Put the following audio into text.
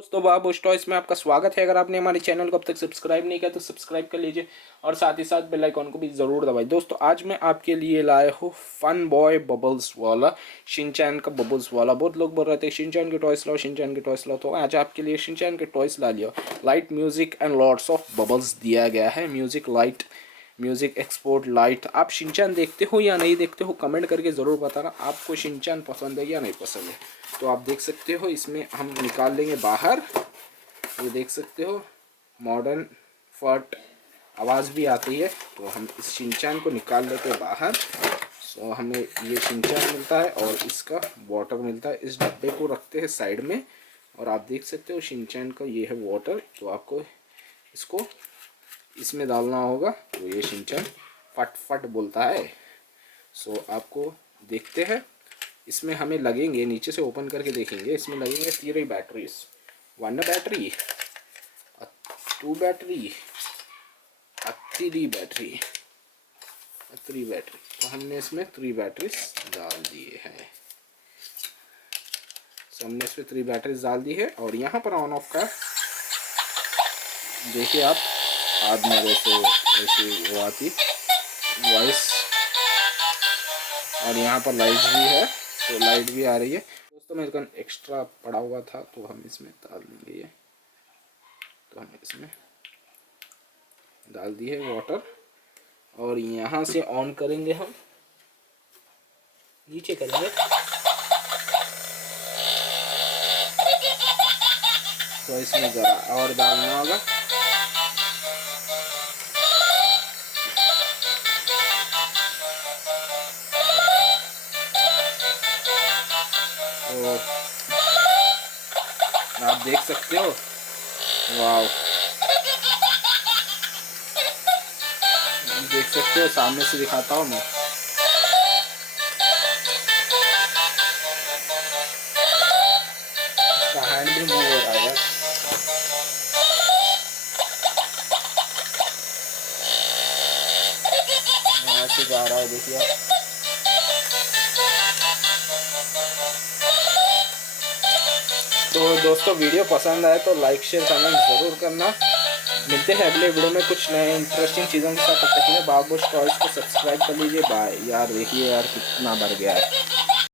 दोस्तों बाबूश टॉयज में आपका स्वागत है। अगर आपने हमारे चैनल को अब तक सब्सक्राइब नहीं किया तो सब्सक्राइब कर लीजिए और साथ ही साथ बेल आइकॉन को भी ज़रूर दबाइए। दोस्तों आज मैं आपके लिए लाया हूँ फन बॉय बबल्स वाला शिनचैन का बबल्स वाला। बहुत लोग बोल रहे थे शिनचैन के टॉयस लाओ, शिनचैन के टॉयस लाओ, तो आज आपके लिए शिनचैन के टॉयस ला लिया। Light music and lots of bubbles दिया गया है। Music light, music export light. आप शिनचैन देखते हो या नहीं देखते हो कमेंट करके ज़रूर बताना आपको शिनचैन पसंद है या नहीं पसंद है। तो आप देख सकते हो इसमें हम निकाल लेंगे बाहर। ये देख सकते हो मॉडर्न फट आवाज़ भी आती है। तो हम इस शिनचैन को निकाल लेते हैं बाहर। सो हमें ये शिनचैन मिलता है और इसका वाटर मिलता है। इस डब्बे को रखते हैं साइड में और आप देख सकते हो शिनचैन का ये है वाटर। तो आपको इसको इसमें डालना होगा। तो ये शिनचैन फट फट बोलता है। सो आपको देखते हैं इसमें हमें लगेंगे, नीचे से ओपन करके देखेंगे, इसमें लगेंगे 3 batteries. 1 battery, 2 battery, 3 battery, 3 battery. तो हमने इसमें 3 बैटरीज डाल दिए हैं। तो हमने इसमें 3 बैटरीज डाल दी है और यहाँ पर ऑन ऑफ का देखिए आप हाथ में वैसे वो आती वॉइस और यहाँ पर लाइट भी है। तो लाइट भी आ रही है। दोस्तों मेरे को एक्स्ट्रा पड़ा हुआ था तो हम इसमें डाल देंगे ये। तो हम इसमें डाल दी है वाटर और यहाँ से ऑन करेंगे, हम नीचे करेंगे। तो इसमें ज़रा और डालना होगा। तो आप देख सकते हो, वाव, देख सकते हो, सामने से दिखाता हूँ मैं। इसका हैंड भी मूव हो रहा है। ऐसे जा रहा है, देखिए आप। तो दोस्तों वीडियो पसंद आए तो लाइक शेयर कमेंट ज़रूर करना। मिलते हैं अगले वीडियो में कुछ नए इंटरेस्टिंग चीज़ों के साथ। तब तक के लिए बाबूश टॉयज को सब्सक्राइब कर लीजिए। बाय। यार देखिए यार कितना बढ़ गया है।